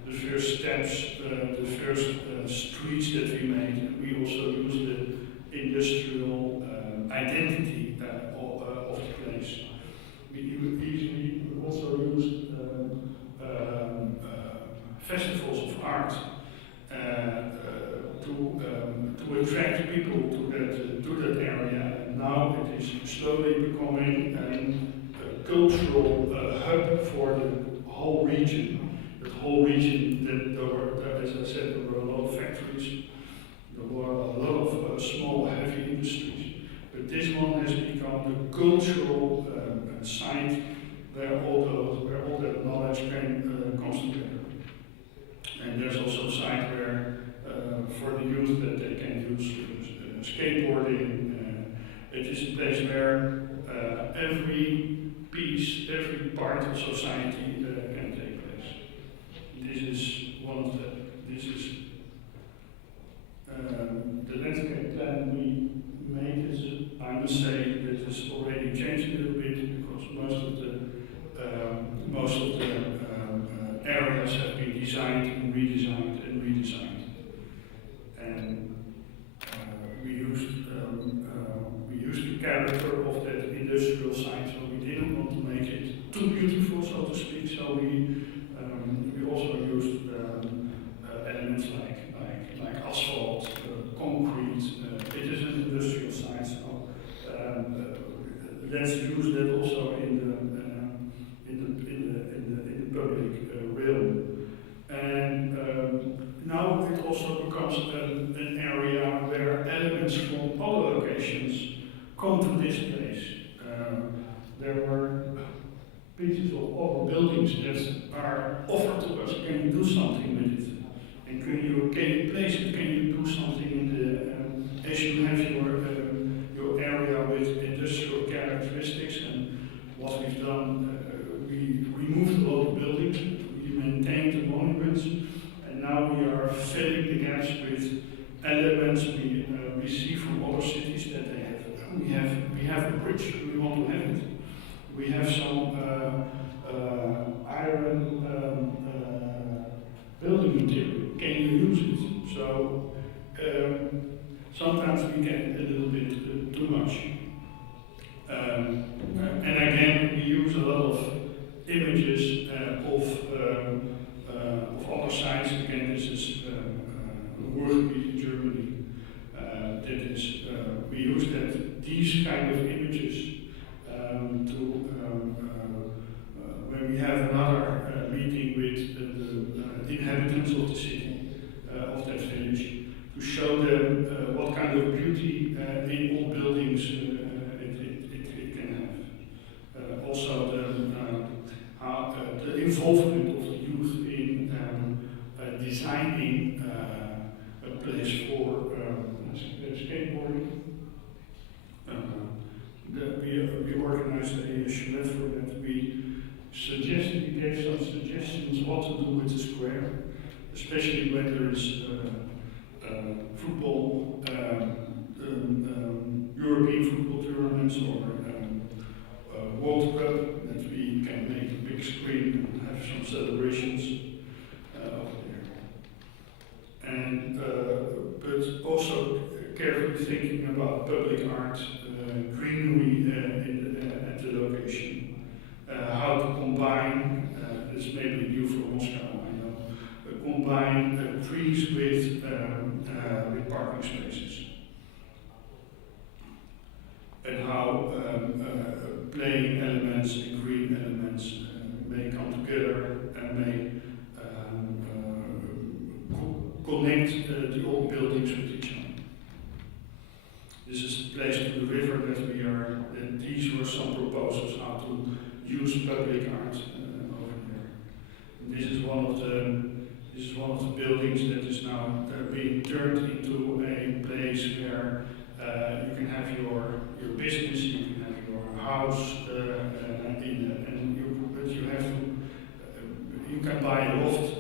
the first steps, the first streets that we made. We also used the industrial identity of the place. We also used festivals of art to attract people to that area. And now it is slowly becoming a cultural hub for the whole region. The whole region, as I said, there were a lot of factories, there were a lot of small, heavy industries. But this one has become the cultural site where all that knowledge can concentrate. And there's also a site where, for the youth, that they can use skateboarding. It is a place where every piece, every part of society can take place. This is the landscape plan we made. I must say that has already changed a little bit, because most of the areas have been designed and redesigned. And we used the character of that industrial site, so we didn't want to make it too beautiful, so to speak. So we also used elements like asphalt, concrete. It is an industrial site, so let's use that also in the public realm. And now it also becomes an area where elements from other locations come to this place. There were pieces of other buildings that are offered to us. Can you do something with it? And can you place it? Can you do something in the as you have your area with industrial characteristics? And what we've done, we removed a lot of buildings, we maintained the monuments, and now we are filling the gaps with elements we receive from other cities that they have. We have a bridge. We want to have it. We have some iron building material. Can you use it? So sometimes we get a little bit too much. And again, we use a lot of images of other sites. Again, this is Ruhrgebiet in Germany. We use these kind of images when we have another meeting with the inhabitants of the city, of that village, to show them what kind of beauty in all buildings it can have. Also involvement of the youth in designing a place for skateboarding. We organized a chalet for that. We gave some suggestions what to do with the square, especially when there is football, European football tournaments or World Cup, that we can make a big screen and have some celebrations over there. And but also carefully thinking about public art, greenery at the location, how to combine, this may be new for Moscow, I know, combine trees with parking spaces. And how playing elements and green elements may come together and may connect the old buildings with each other. This is the place to the river that we are, and these were some proposals how to use public art over there. And this is one of the buildings that is now being turned into a place where you can have your business, you can have your house, but you have to, you can buy a loft,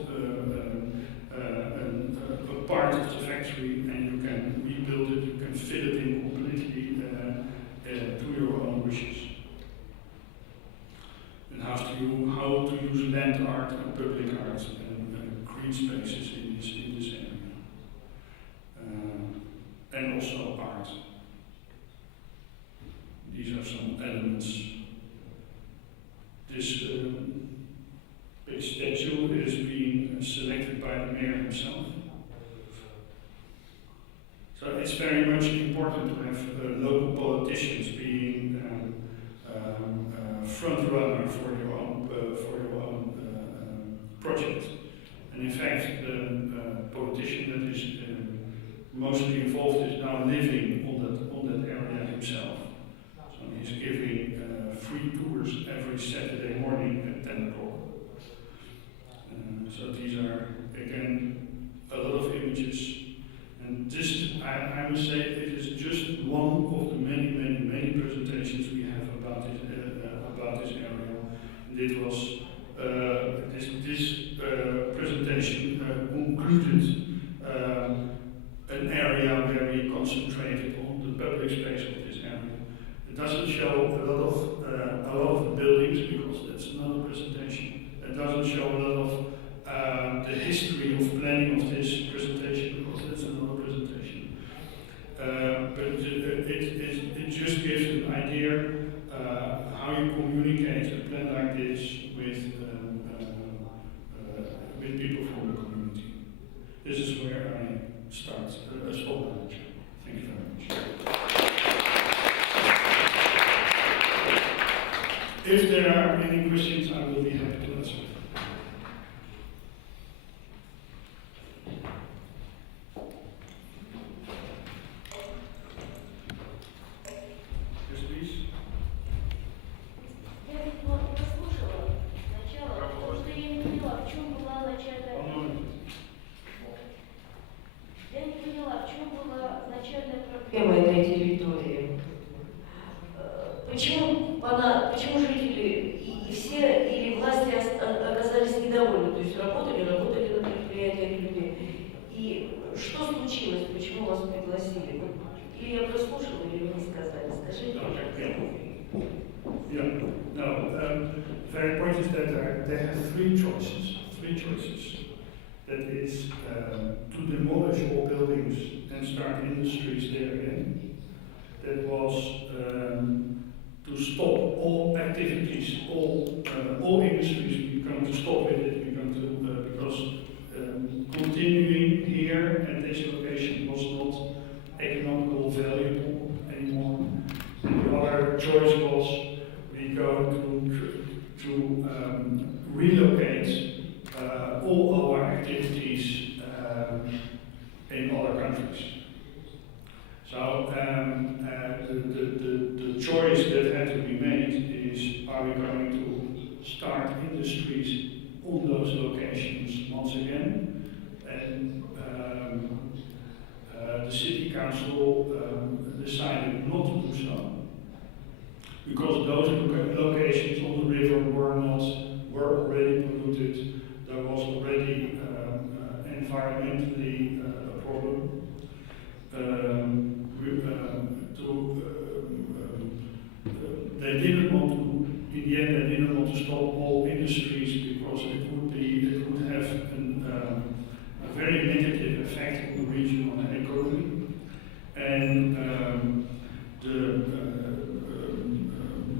a part of the factory, and you can rebuild it, you can fit it in completely to your own wishes. And how to use land art and public art and green spaces in this area. And also art. These are some elements. This big statue is being selected by the mayor himself. So it's very much important to have local politicians being front runner for your own project. And in fact, the politician that is mostly involved is now living on that area himself. So he's giving free tours every Saturday morning at 10 o'clock. So these are, again, a lot of images. And this, I must say, it is just one of the many presentations we have about this area. And it was, this presentation concluded an area where we concentrated on the public space of this area. It doesn't show a lot of the buildings because that's another presentation. It doesn't show a lot of the history of planning of this presentation because that's another presentation. But it just gives an idea how you communicate a plan like this with people from the community. This is where I start. Stop. Thank you very much. If there are any questions, I will be happy to answer. Yes, please. Я ведь послушала сначала, потому что я не поняла, в чем была начальная... Я не поняла, в чем была начальная проблема этой территории. Почему жители и все, или власти оказались недовольны, то есть работали на предприятиях люди. И что случилось, почему вас пригласили? Или я прослушала, или вы не сказали? Скажите, пожалуйста. Yeah. No. Very point is that they have three choices. That is to demolish all buildings and start industries there again. That was to stop all activities, all industries. We're going to stop with it. We're going to because continuing here at this location was not economical valuable anymore. And the other choice was we go to relocate all our activities in other countries. So the choice that had to be made is: are we going to start industry industries on those locations once again. And the city council decided not to do so because those locations on the river were already polluted. There was already environmentally a problem. They didn't want to. In the end, they didn't want to stop all industries because it would have a very negative effect on the region, on the economy, and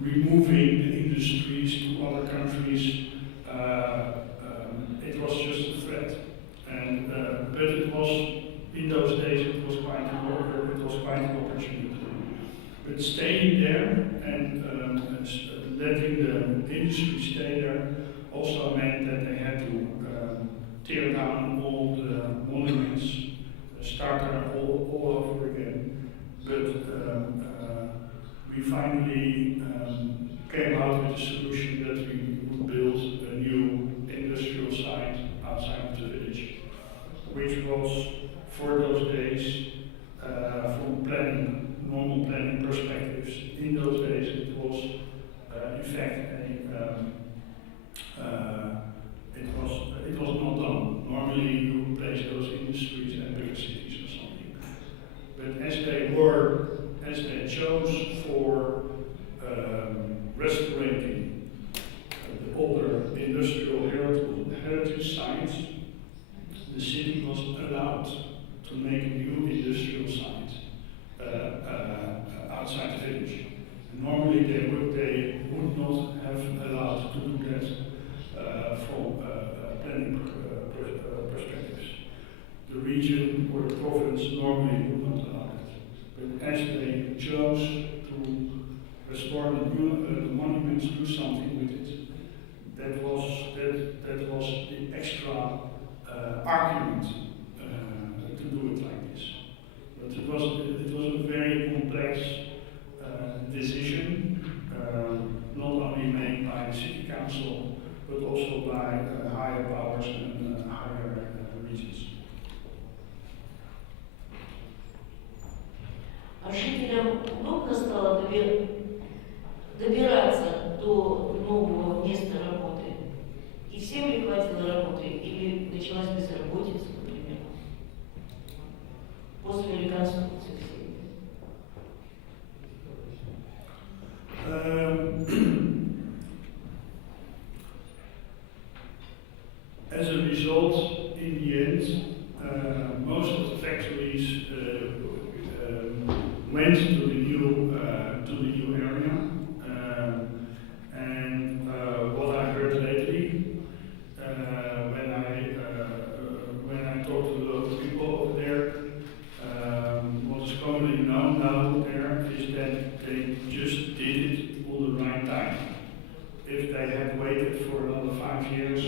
removing the industries to other countries. It was just a threat, and but it was in those days it was quite an opportunity. But staying there and letting the industry stay there also meant that they had to tear down all the monuments, start there all over again. But we finally came out with a solution that we would build a new industrial site outside of the village, which was for those days, from normal planning perspectives, in those days it was in fact it was not done. Normally you replace those industries and bigger cities or something. But as they chose for restoring the older industrial heritage sites, the city was allowed to make a new industrial site outside the village. Normally they would not have allowed to do that from planning perspectives. The region or the province normally would not allow it. But as they chose to restore the monuments, do something with it, that was the extra argument to do it like this. But it was a very complex decision, not only made by the city council, but also by higher powers and higher regions. А жителям удобно стало добираться до нового места работы? И всем ли хватило работы? Или началась безработица, например, после реконструкции всей? As a result, in the end, most of the factories went to the new area, and what I heard lately when I talked to the local people over there, what is commonly known now there is that they just did it on the right time. If they had waited for another 5 years,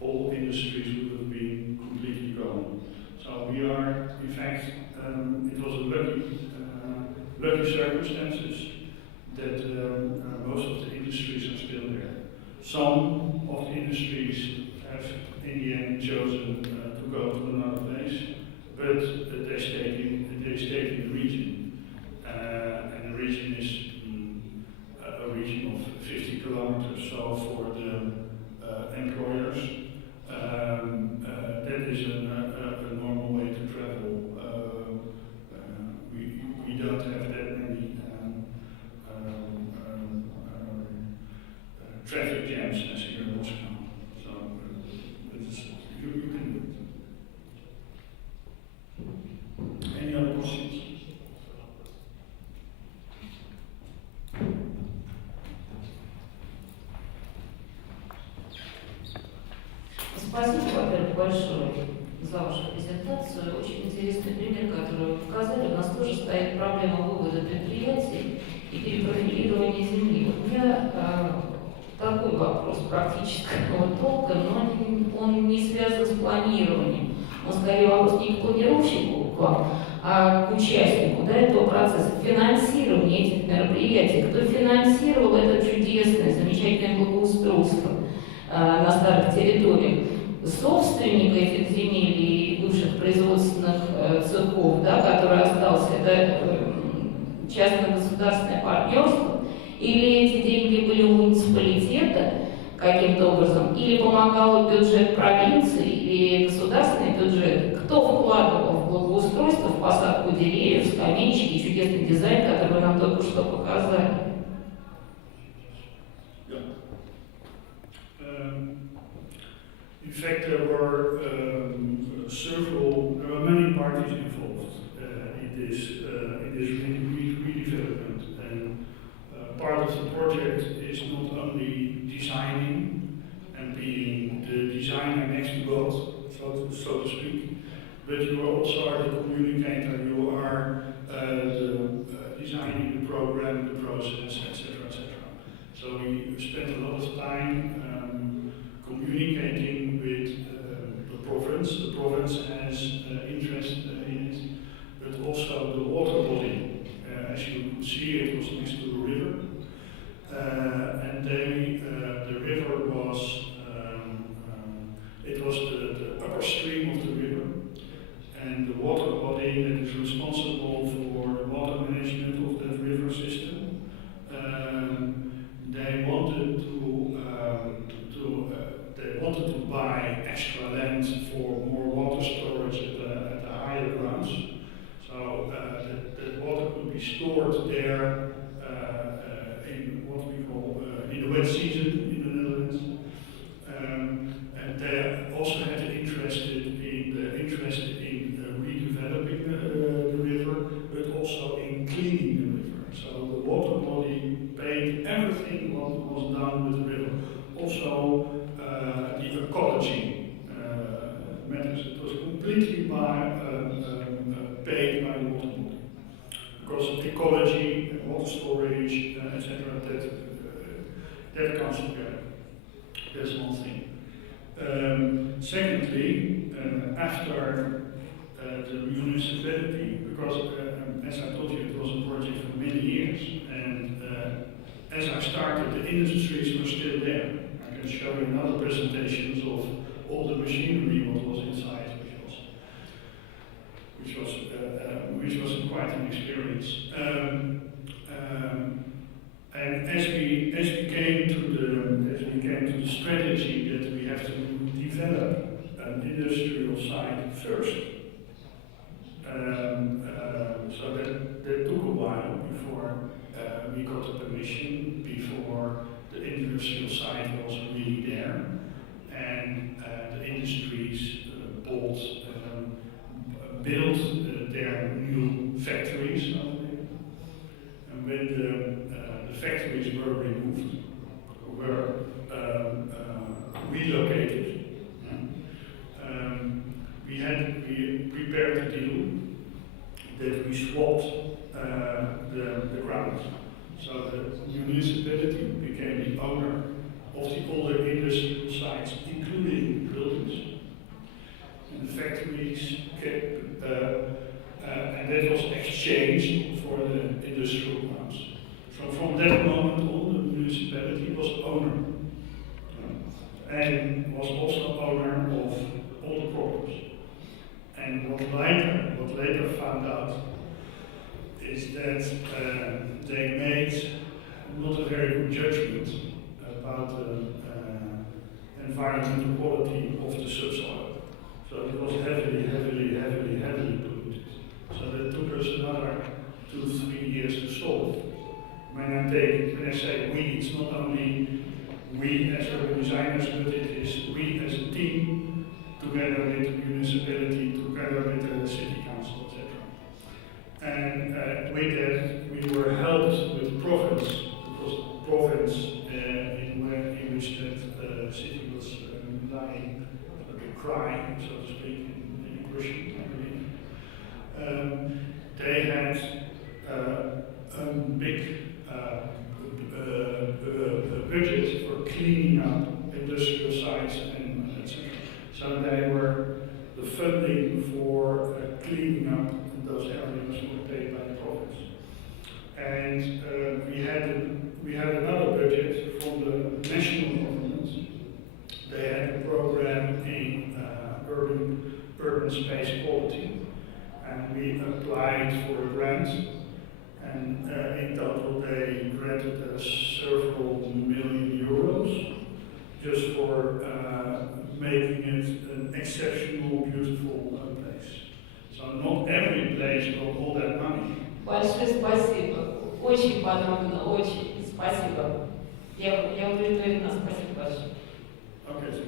all industries would have been completely gone. So we are, in fact, it was a lucky circumstances that most of the industries are still there. Some of the industries have, in the end, chosen to go to another place, but they stayed in the region, and the region is a region of 50 kilometers. So for the employers, that is a normal way to travel. We don't have that many traffic jams as here in Moscow. So you can do it. Any other questions? Спасибо, во-первых, большое за вашу презентацию. Очень интересный пример, который вы показали. У нас тоже стоит проблема вывода предприятий и перепрофилирования земли. У меня такой вопрос практического толка, но он не связан с планированием. Он скорее вопрос не к планировщику, к вам, а к участнику этого процесса, финансирования этих мероприятий. Кто финансировал это чудесное, замечательное благоустройство? на старых территориях, собственник этих земель и бывших производственных цехов, да, который остался, это частно-государственное партнерство, или эти деньги были у муниципалитета каким-то образом, или помогал бюджет провинции, или государственный бюджет, кто вкладывал в благоустройство, в посадку деревьев, скамеечки и чудесный дизайн, который вы нам только что показали? In fact, there were many parties involved in this redevelopment, and part of the project is not only designing and being the designer next to God, so to speak, but you also are the communicator. You are designing the program, the process, etc., etc. So we spent a lot of time communicating with the province. The province has interest in it, but also the water body. As you could see, it was next to the river, and the river was the upper stream of the river, and the water body that is responsible for the water management of that river system. They wanted to buy extra land for more water storage at the higher grounds, so that water could be stored there in what we call in the wet season in the Netherlands. And they also had interested in redeveloping the river, but also in cleaning the river. So the water body paid everything what was done with the river. Also the ecology matters. It was completely paid by the water body. Because of ecology, water storage, etc., that comes together. That's one thing. Secondly, after the municipality, because as I told you, it was a project for many years, and as I started, the industries were still there. I can show you another presentations of all the machinery what was inside, which was quite an experience. And as we came to the strategy that we have to develop an industrial site first, so that took a while before we got the permission, before the industrial site was really there, and the industries built their new factories. And when the factories were removed, were relocated, we prepared a deal that we swapped the ground. So the municipality became the owner of the older industrial sites, including buildings. And the factories kept, and that was exchanged for the industrial grounds. So from that moment on, the municipality was owner, and was also owner of all the properties. And what later found out is that they made not a very good judgment about the environmental quality of the subsoil. So it was heavily polluted. So that took us another 2-3 years to solve. When I say we, it's not only we as urban designers, but it is we as a team, together with the municipality, together with the city council, etc. And with that, we were helped with province, because the province in which that city was lying, crying, so to speak, in Russian, I believe. They had a big budget for cleaning up industrial sites and etc. So they were the funding for cleaning up those areas were paid by the province. And we had another budget from the national government and we applied for a grant, and in total they granted us several million euros just for making it an exceptional, beautiful place. So not every place got all that money. Большое спасибо. Очень подробно, очень спасибо. Я удовлетворена, спасибо большое. Okay, so